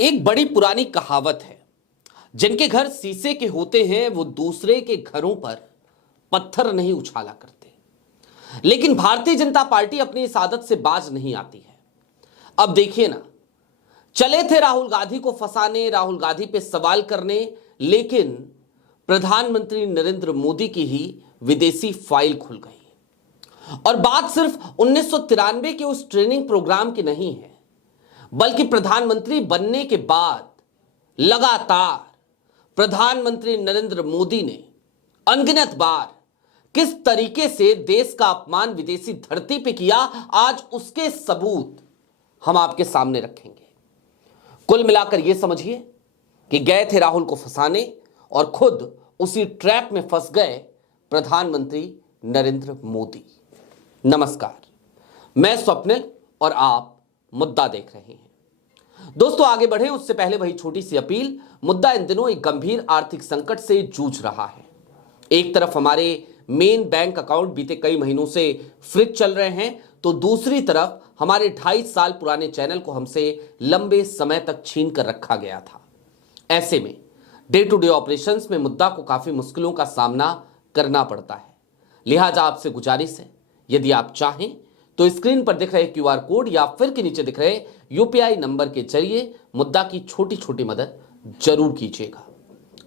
एक बड़ी पुरानी कहावत है, जिनके घर शीशे के होते हैं वो दूसरे के घरों पर पत्थर नहीं उछाला करते। लेकिन भारतीय जनता पार्टी अपनी इस आदत से बाज नहीं आती है। अब देखिए ना, चले थे राहुल गांधी को फंसाने, राहुल गांधी पे सवाल करने, लेकिन प्रधानमंत्री नरेंद्र मोदी की ही विदेशी फाइल खुल गई। और बात सिर्फ 1993 के उस ट्रेनिंग प्रोग्राम की नहीं है, बल्कि प्रधानमंत्री बनने के बाद लगातार प्रधानमंत्री नरेंद्र मोदी ने अनगिनत बार किस तरीके से देश का अपमान विदेशी धरती पे किया, आज उसके सबूत हम आपके सामने रखेंगे। कुल मिलाकर यह समझिए कि गए थे राहुल को फंसाने और खुद उसी ट्रैप में फंस गए प्रधानमंत्री नरेंद्र मोदी। नमस्कार, मैं स्वप्निल और आप मुद्दा देख रहे हैं। दोस्तों, आगे बढ़े उससे पहले वही छोटी सी अपील। मुद्दा इन दिनों एक गंभीर आर्थिक संकट से जूझ रहा है। एक तरफ हमारे मेन बैंक अकाउंट बीते कई महीनों से फ्रीज चल रहे हैं, तो दूसरी तरफ हमारे 2.5 साल पुराने चैनल को हमसे लंबे समय तक छीन कर रखा गया था। ऐसे में डे टू डे ऑपरेशंस में मुद्दा को काफी मुश्किलों का सामना करना पड़ता है। लिहाजा आपसे गुजारिश है, यदि आप चाहें तो स्क्रीन पर दिख रहे क्यूआर कोड या फिर के नीचे दिख रहे यूपीआई नंबर के जरिए मुद्दा की छोटी छोटी मदद जरूर कीजिएगा।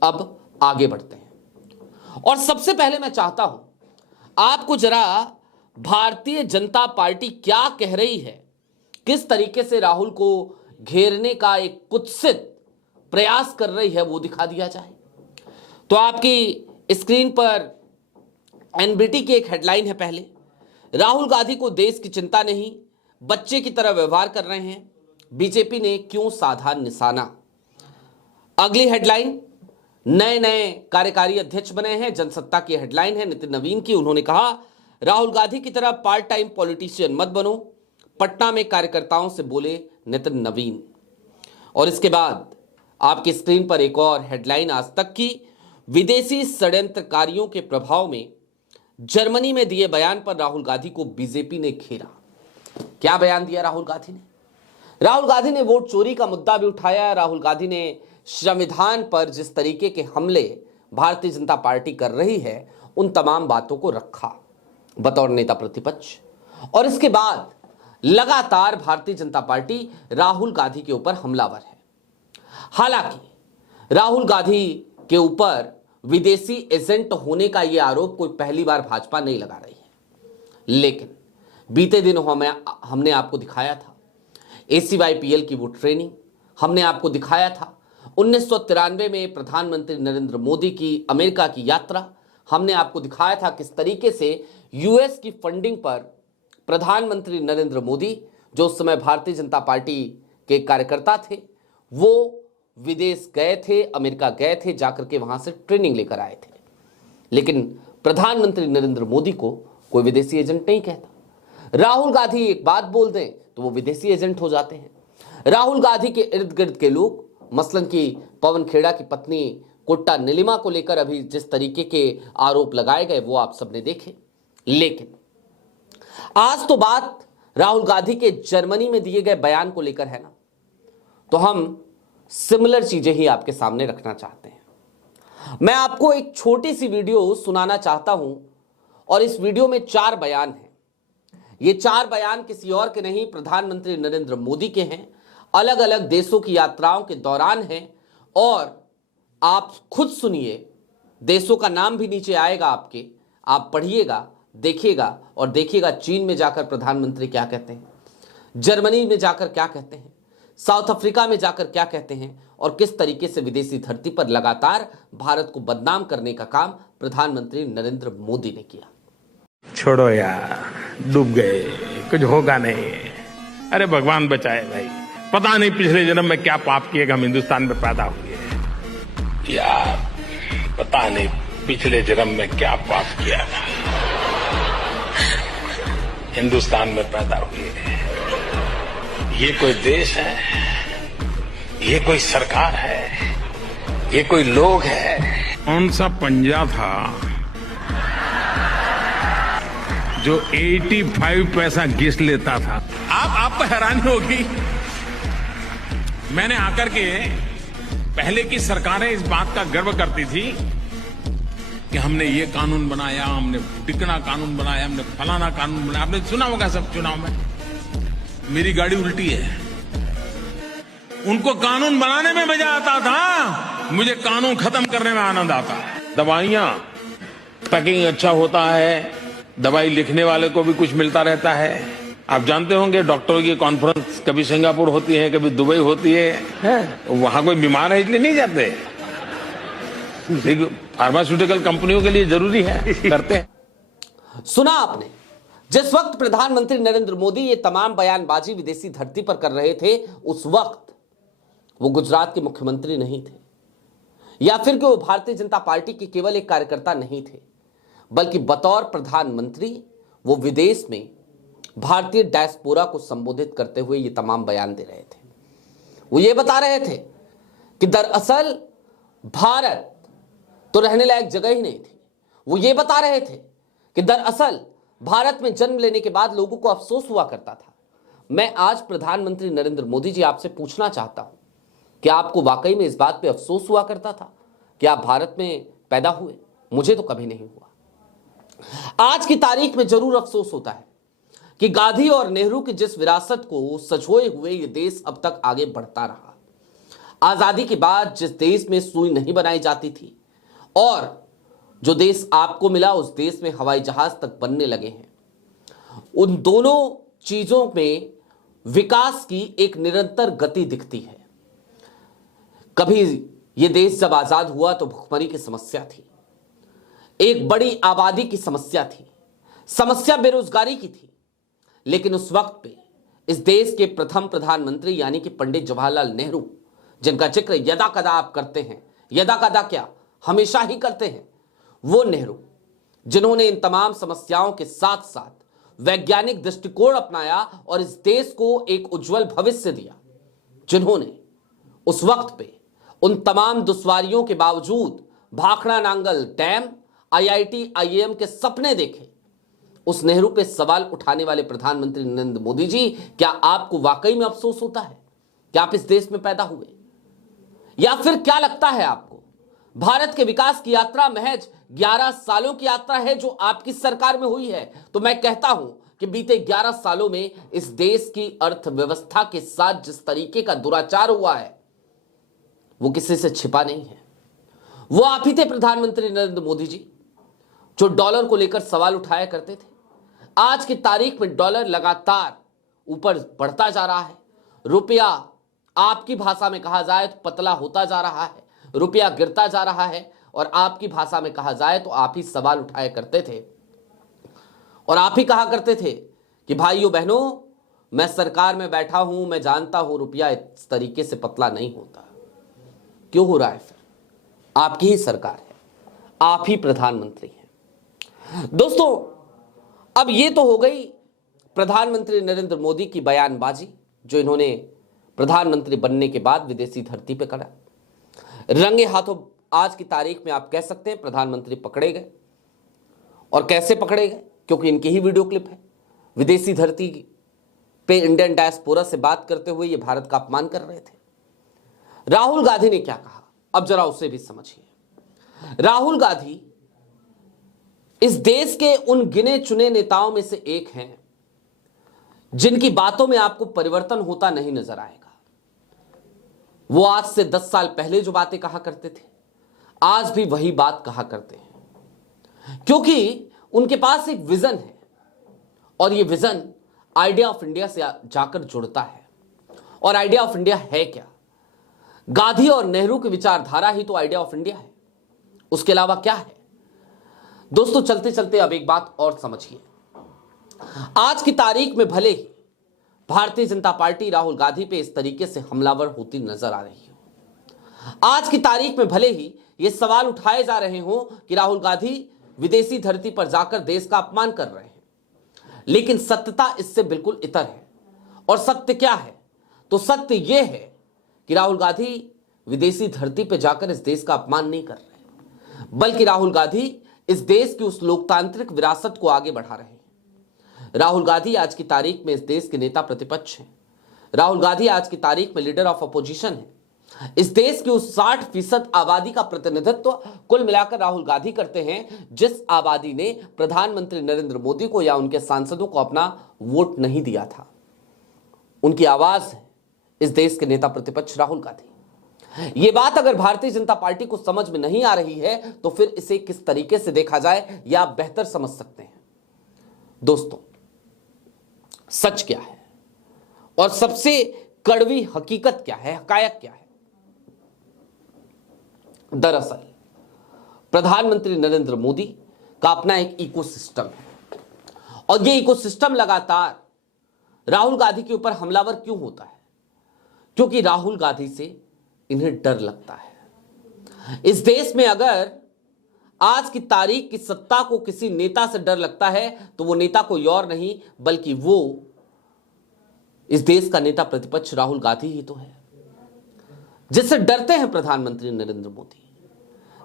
अब आगे बढ़ते हैं और सबसे पहले मैं चाहता हूं आपको जरा भारतीय जनता पार्टी क्या कह रही है, किस तरीके से राहुल को घेरने का एक कुत्सित प्रयास कर रही है, वो दिखा दिया जाए। तो आपकी स्क्रीन पर एनबीटी की एक हेडलाइन है। पहले, राहुल गांधी को देश की चिंता नहीं, बच्चे की तरह व्यवहार कर रहे हैं, बीजेपी ने क्यों साधा निशाना। अगली हेडलाइन, नए नए कार्यकारी अध्यक्ष बने हैं। जनसत्ता की हेडलाइन है नितिन नवीन की। उन्होंने कहा, राहुल गांधी की तरह पार्ट टाइम पॉलिटिशियन मत बनो, पटना में कार्यकर्ताओं से बोले नितिन नवीन। और इसके बाद आपकी स्क्रीन पर एक और हेडलाइन आज तक की, विदेशी षड्यंत्रकारियों के प्रभाव में जर्मनी में दिए बयान पर राहुल गांधी को बीजेपी ने घेरा। क्या बयान दिया राहुल गांधी ने? राहुल गांधी ने वोट चोरी का मुद्दा भी उठाया। राहुल गांधी ने संविधान पर जिस तरीके के हमले भारतीय जनता पार्टी कर रही है, उन तमाम बातों को रखा बतौर नेता प्रतिपक्ष। और इसके बाद लगातार भारतीय जनता पार्टी राहुल गांधी के ऊपर हमलावर है। हालांकि राहुल गांधी के ऊपर विदेशी एजेंट होने का यह आरोप कोई पहली बार भाजपा नहीं लगा रही है, लेकिन बीते दिनों हमने आपको दिखाया था ACYPL की वो ट्रेनिंग, हमने आपको दिखाया था 1993 में प्रधानमंत्री नरेंद्र मोदी की अमेरिका की यात्रा, हमने आपको दिखाया था किस तरीके से यूएस की फंडिंग पर प्रधानमंत्री नरेंद्र मोदी, जो उस समय भारतीय जनता पार्टी के कार्यकर्ता थे, वो विदेश गए थे, अमेरिका गए थे, जाकर के वहां से ट्रेनिंग लेकर आए थे। लेकिन प्रधानमंत्री नरेंद्र मोदी को कोई विदेशी एजेंट नहीं कहता। राहुल गांधी एक बात बोल दें तो वो विदेशी एजेंट हो जाते हैं। राहुल गांधी के इर्द गिर्द के लोग, मसलन की पवन खेड़ा की पत्नी कोट्टा नीलिमा को लेकर अभी जिस तरीके के आरोप लगाए गए, वो आप सबने देखे। लेकिन आज तो बात राहुल गांधी के जर्मनी में दिए गए बयान को लेकर है ना, तो हम सिमिलर चीजें ही आपके सामने रखना चाहते हैं। मैं आपको एक छोटी सी वीडियो सुनाना चाहता हूं और इस वीडियो में 4 बयान हैं। ये 4 बयान किसी और के नहीं, प्रधानमंत्री नरेंद्र मोदी के हैं, अलग अलग देशों की यात्राओं के दौरान हैं। और आप खुद सुनिए, देशों का नाम भी नीचे आएगा आपके, आप पढ़िएगा, देखिएगा और देखिएगा चीन में जाकर प्रधानमंत्री क्या कहते हैं, जर्मनी में जाकर क्या कहते हैं, साउथ अफ्रीका में जाकर क्या कहते हैं, और किस तरीके से विदेशी धरती पर लगातार भारत को बदनाम करने का काम प्रधानमंत्री नरेंद्र मोदी ने किया। छोड़ो यार, डूब गए, कुछ होगा नहीं। अरे भगवान बचाए भाई, पता नहीं पिछले जन्म में क्या पाप किए कि हम हिंदुस्तान में पैदा हुए। यार पता नहीं पिछले जन्म में क्या पाप किया था, हिंदुस्तान में पैदा हुए। ये कोई देश है, ये कोई सरकार है, ये कोई लोग है? कौन सा पंजा था जो 85 पैसा घिस लेता था? आप हैरानी होगी, मैंने आकर के पहले की सरकारें इस बात का गर्व करती थी कि हमने ये कानून बनाया, हमने टिकना कानून बनाया, हमने फलाना कानून बनाया। आपने सुना होगा सब चुनाव में। मेरी गाड़ी उल्टी है। उनको कानून बनाने में मजा आता था, मुझे कानून खत्म करने में आनंद आता है। दवाइयां पैकिंग अच्छा होता है, दवाई लिखने वाले को भी कुछ मिलता रहता है। आप जानते होंगे डॉक्टरों की कॉन्फ्रेंस कभी सिंगापुर होती है, कभी दुबई होती है? वहां कोई बीमार है इसलिए नहीं जाते, लेकिन फार्मास्यूटिकल कंपनियों के लिए जरूरी है, करते हैं। सुना आपने, जिस वक्त प्रधानमंत्री नरेंद्र मोदी ये तमाम बयानबाजी विदेशी धरती पर कर रहे थे, उस वक्त वो गुजरात के मुख्यमंत्री नहीं थे, या फिर कि वो भारतीय जनता पार्टी के केवल एक कार्यकर्ता नहीं थे, बल्कि बतौर प्रधानमंत्री वो विदेश में भारतीय डायस्पोरा को संबोधित करते हुए ये तमाम बयान दे रहे थे। वो ये बता रहे थे कि दरअसल भारत तो रहने लायक जगह ही नहीं थी। वो ये बता रहे थे कि दरअसल भारत में जन्म लेने के बाद लोगों को अफसोस हुआ करता था। मैं आज प्रधानमंत्री नरेंद्र मोदी जी आपसे पूछना चाहता हूं कि आपको वाकई में इस बात पे अफसोस हुआ करता था कि आप भारत में पैदा हुए? मुझे तो कभी नहीं हुआ। आज की तारीख में जरूर अफसोस होता है कि गांधी और नेहरू की जिस विरासत को सजोए हुए ये देश अब तक आगे बढ़ता रहा, आजादी के बाद जिस देश में सुई नहीं बनाई जाती थी और जो देश आपको मिला उस देश में हवाई जहाज तक बनने लगे हैं, उन दोनों चीजों में विकास की एक निरंतर गति दिखती है। कभी यह देश जब आजाद हुआ तो भुखमरी की समस्या थी, एक बड़ी आबादी की समस्या थी, समस्या बेरोजगारी की थी, लेकिन उस वक्त पे इस देश के प्रथम प्रधानमंत्री यानी कि पंडित जवाहरलाल नेहरू, जिनका जिक्र यदा कदा आप करते हैं, यदा कदा क्या हमेशा ही करते हैं, वो नेहरू जिन्होंने इन तमाम समस्याओं के साथ साथ वैज्ञानिक दृष्टिकोण अपनाया और इस देश को एक उज्जवल भविष्य दिया, जिन्होंने उस वक्त पे उन तमाम दुश्वारियों के बावजूद Bhakra Nangal dam, IIT, IIM के सपने देखे, उस नेहरू पे सवाल उठाने वाले प्रधानमंत्री नरेंद्र मोदी जी, क्या आपको वाकई में अफसोस होता है कि आप इस देश में पैदा हुए? या फिर क्या लगता है आपको भारत के विकास की यात्रा महज 11 सालों की यात्रा है जो आपकी सरकार में हुई है? तो मैं कहता हूं कि बीते 11 सालों में इस देश की अर्थव्यवस्था के साथ जिस तरीके का दुराचार हुआ है वो किसी से छिपा नहीं है। वो आप ही थे प्रधानमंत्री नरेंद्र मोदी जी जो डॉलर को लेकर सवाल उठाया करते थे। आज की तारीख में डॉलर लगातार ऊपर बढ़ता जा रहा है, रुपया आपकी भाषा में कहा जाए तो पतला होता जा रहा है, रुपया गिरता जा रहा है, और आपकी भाषा में कहा जाए तो आप ही सवाल उठाया करते थे और आप ही कहा करते थे कि भाइयों बहनों, मैं सरकार में बैठा हूं, मैं जानता हूं रुपया इस तरीके से पतला नहीं होता। क्यों हो रहा है? फिर आपकी ही सरकार है, आप ही प्रधानमंत्री हैं। दोस्तों, अब ये तो हो गई प्रधानमंत्री नरेंद्र मोदी की बयानबाजी जो इन्होंने प्रधानमंत्री बनने के बाद विदेशी धरती पे करा। रंगे हाथों आज की तारीख में आप कह सकते हैं प्रधानमंत्री पकड़े गए, और कैसे पकड़े गए? क्योंकि इनकी ही वीडियो क्लिप है। विदेशी धरती पे इंडियन डायस्पोरा से बात करते हुए ये भारत का अपमान कर रहे थे। राहुल गांधी ने क्या कहा, अब जरा उसे भी समझिए। राहुल गांधी इस देश के उन गिने चुने नेताओं में से एक हैं जिनकी बातों में आपको परिवर्तन होता नहीं नजर आएगा। वो आज से 10 साल पहले जो बातें कहा करते थे, आज भी वही बात कहा करते हैं, क्योंकि उनके पास एक विजन है और ये विजन आइडिया ऑफ इंडिया से जाकर जुड़ता है। और आइडिया ऑफ इंडिया है क्या? गांधी और नेहरू की विचारधारा ही तो आइडिया ऑफ इंडिया है, उसके अलावा क्या है? दोस्तों, चलते चलते अब एक बात और समझिए। आज की तारीख में भले ही भारतीय जनता पार्टी राहुल गांधी पे इस तरीके से हमलावर होती नजर आ रही हो, आज की तारीख में भले ही ये सवाल उठाए जा रहे हो कि राहुल गांधी विदेशी धरती पर जाकर देश का अपमान कर रहे हैं, लेकिन सत्यता इससे बिल्कुल इतर है। और सत्य क्या है? तो सत्य यह है कि राहुल गांधी विदेशी धरती पर जाकर इस देश का अपमान नहीं कर रहे, बल्कि राहुल गांधी इस देश की उस लोकतांत्रिक विरासत को आगे बढ़ा रहे हैं। राहुल गांधी आज की तारीख में इस देश के नेता प्रतिपक्ष हैं। राहुल गांधी आज की तारीख में लीडर ऑफ अपोजिशन है। इस देश की उस 60% आबादी का प्रतिनिधित्व कुल मिलाकर राहुल गांधी करते हैं जिस आबादी ने प्रधानमंत्री नरेंद्र मोदी को या उनके सांसदों को अपना वोट नहीं दिया था। उनकी आवाज है इस देश के नेता प्रतिपक्ष राहुल गांधी। यह बात अगर भारतीय जनता पार्टी को समझ में नहीं आ रही है तो फिर इसे किस तरीके से देखा जाए यह आप बेहतर समझ सकते हैं। दोस्तों, सच क्या है और सबसे कड़वी हकीकत क्या है, हकायक क्या है? दरअसल प्रधानमंत्री नरेंद्र मोदी का अपना एक इकोसिस्टम है और यह इकोसिस्टम लगातार राहुल गांधी के ऊपर हमलावर क्यों होता है? क्योंकि राहुल गांधी से इन्हें डर लगता है। इस देश में अगर आज की तारीख की सत्ता को किसी नेता से डर लगता है तो वो नेता कोई और नहीं बल्कि वो इस देश का नेता प्रतिपक्ष राहुल गांधी ही तो है, जिससे डरते हैं प्रधानमंत्री नरेंद्र मोदी,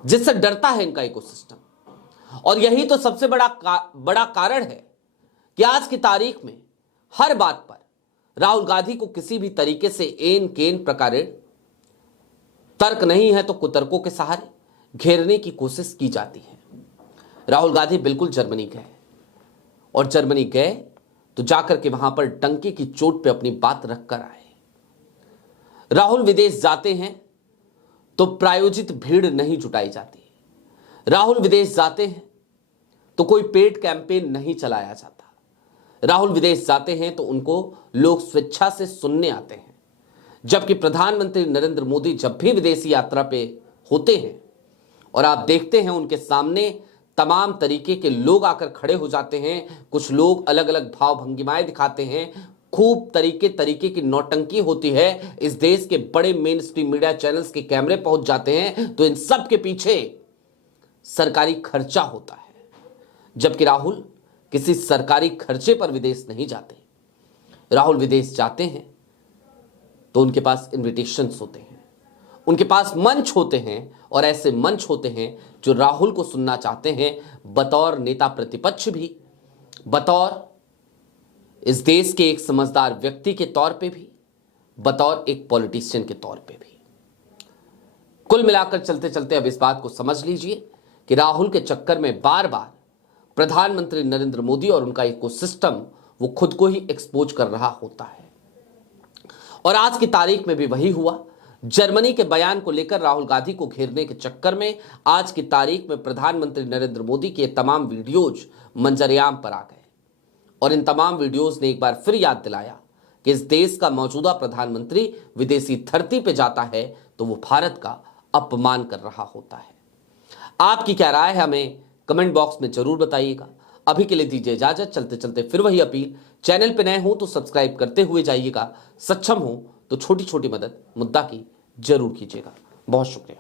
जिससे डरता है इनका इकोसिस्टम। और यही तो सबसे बड़ा कारण है कि आज की तारीख में हर बात पर राहुल गांधी को किसी भी तरीके से एन केन प्रकारे तर्क नहीं है तो कुतर्कों के सहारे घेरने की कोशिश की जाती है। राहुल गांधी बिल्कुल जर्मनी गए और जर्मनी गए तो जाकर के वहां पर डंके की चोट पे अपनी बात रखकर आए। राहुल विदेश जाते हैं तो प्रायोजित भीड़ नहीं जुटाई जाती। राहुल विदेश जाते हैं तो कोई पेड कैंपेन नहीं चलाया जाता। राहुल विदेश जाते हैं तो उनको लोग स्वेच्छा से सुनने आते हैं। जबकि प्रधानमंत्री नरेंद्र मोदी जब भी विदेशी यात्रा पे होते हैं और आप देखते हैं उनके सामने तमाम तरीके के लोग आकर खड़े हो जाते हैं। कुछ लोग अलग अलग भाव भंगिमाएं दिखाते हैं, खूब तरीके की नौटंकी होती है। इस देश के बड़े मेन स्ट्रीम मीडिया चैनल्स के कैमरे पहुंच जाते हैं तो इन सब के पीछे सरकारी खर्चा होता है। जबकि राहुल किसी सरकारी खर्चे पर विदेश नहीं जाते। राहुल विदेश जाते हैं तो उनके पास इनविटेशंस होते हैं, उनके पास मंच होते हैं और ऐसे मंच होते हैं जो राहुल को सुनना चाहते हैं, बतौर नेता प्रतिपक्ष भी, बतौर इस देश के एक समझदार व्यक्ति के तौर पे भी, बतौर एक पॉलिटिशियन के तौर पे भी। कुल मिलाकर चलते चलते अब इस बात को समझ लीजिए कि राहुल के चक्कर में बार बार प्रधानमंत्री नरेंद्र मोदी और उनका इकोसिस्टम वो खुद को ही एक्सपोज कर रहा होता है। और आज की तारीख में भी वही हुआ। जर्मनी के बयान को लेकर राहुल गांधी को घेरने के चक्कर में आज की तारीख में प्रधानमंत्री नरेंद्र मोदी के तमाम वीडियोज मंजरेआम पर आ गए और इन तमाम वीडियोज ने एक बार फिर याद दिलाया कि इस देश का मौजूदा प्रधानमंत्री विदेशी धरती पर जाता है तो वो भारत का अपमान कर रहा होता है। आपकी क्या राय है हमें कमेंट बॉक्स में जरूर बताइएगा। अभी के लिए दीजिए इजाजत। चलते चलते फिर वही अपील, चैनल पे नए हो तो सब्सक्राइब करते हुए जाइएगा, सक्षम हो तो छोटी छोटी मदद मुद्दा की जरूर कीजिएगा। बहुत शुक्रिया।